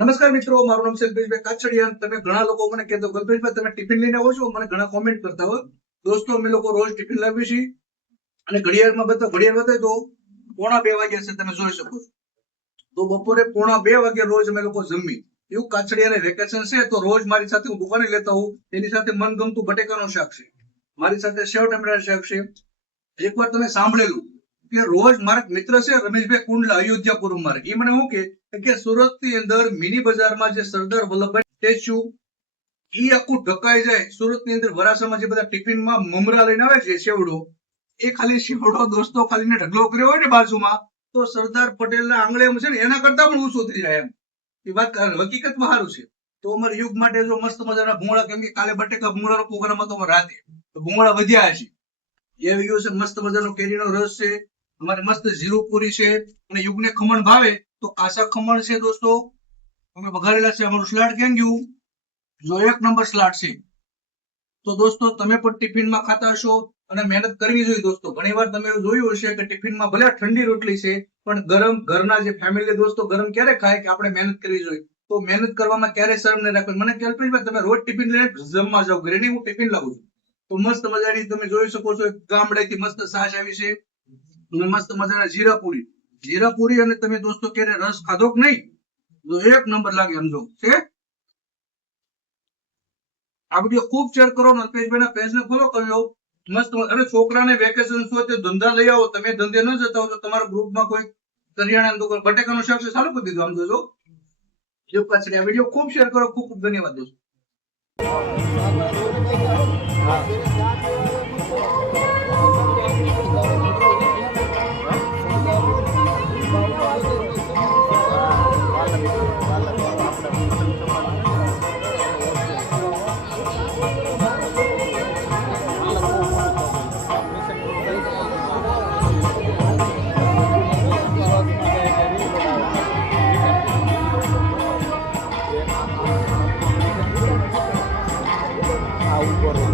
નમસ્કાર મિત્રો, મારું નામ છે અલ્પેશભાઈ કાછડિયા. તમે ઘણા લોકો મને કહેતો અલ્પેશભાઈ તમે ટિફિન લઈને આવો છો, મને ઘણા કોમેન્ટ કરતા હોય. દોસ્તો અમે લોકો રોજ ટિફિન લાવીએ છીએ અને ઘડિયાળમાં ઘડિયાળ બતાવે તો 1:45 વાગ્યા છે, તમે જોઈ શકો છો. તો બપોરે 1:45 વાગે રોજ અમે લોકો જમી. એવું કાછડિયાને વેકેશન છે તો રોજ મારી સાથે હું દુકાને લેતા હોઉં. એની સાથે મનગમતું બટેકાનું શાક છે, મારી સાથે સેવ ટમેટાનું શાક છે. એકવાર તમે સાંભળેલું કે રોજ મારા મિત્ર છે રમેશભાઈ કુંડલા અયોધ્યાપુર માર્ગ, એ મને શું કે સુરત ની અંદર મિની બજારમાં જે સરદાર વલ્લભભાઈ સ્ટેચ્યુ એ આખું ઢકાઈ જાય. સુરત ની અંદર વરાછામાં જે બધા ટિફિનમાં મમરા લઈને આવે છે સેવડો, એ ખાલી સેવડો દોસ્તો ખાલી ઢગલો કર્યો હોય ને બાજુમાં, તો સરદાર પટેલના આંગળે છે ને એના કરતા પણ ઊંચો થઈ જાય. એમ એ વાત હકીકતમાં સારું છે. તો અમારા યુગ માટે જો મસ્ત મજાના ભૂંગળા, કેમ કે કાલે બટેકા ભૂંગળાનો પ્રોગ્રામ હતો રાતે, તો ભૂંગળા વધ્યા છે. એ આવી ગયો છે મસ્ત મજાનો કેરીનો રસ છે, અમારે મસ્ત જીરું પૂરી છે. અને યુગને ખમણ ભાવે તો કાચા ખમણ છે દોસ્તો, અમે વઘારેલા છે. અમારું સલાડ કેમ ગયું, જો 1 નંબર સલાડ છે. તો દોસ્તો તમે પણ ટિફિનમાં ખાતા હશો અને મહેનત કરવી જોઈએ. દોસ્તો ઘણી વાર તમે જોયું હશે કે ટિફિનમાં ભલે ઠંડી રોટલી છે પણ ગરમ, ઘરના જે ફેમિલી દોસ્તો ગરમ ક્યારે ખાય કે આપણે મહેનત કરવી જોઈએ. તો મહેનત કરવામાં ક્યારે શરમ નહીં રાખવી. મને કલ્પેશભાઈ તમે રોજ ટિફિન લઈને જમવા જાવ, ઘરે નહીં હું ટિફિન લાવું છું. તો મસ્ત મજાની તમે જોઈ શકો છો ગામડેથી મસ્ત છાશ આવી છે અને મસ્ત મજાના જીરા પૂરી અને તમે દોસ્તો ક્યારે રસ ખાધો કે નહીં, તો 1 નંબર લાગે. સમજો છે આ વિડીયો ખૂબ શેર કરો, અલ્પેશભાઈના પેજને ફોલો કરજો. મસ્ત. અને છોકરાને વેકેશન હોય તે ધંધા લઈ આવો. તમે ધંધે ન જતા હો તો તમારા ગ્રુપમાં કોઈ કરિયાણાની દુકાન બટેકાનું શાક છે, ચાલુ કરી દીધું. આમ જોજો આ વિડીયો ખૂબ શેર કરો. ખૂબ ખૂબ ધન્યવાદ દોસ્તો. ઉપર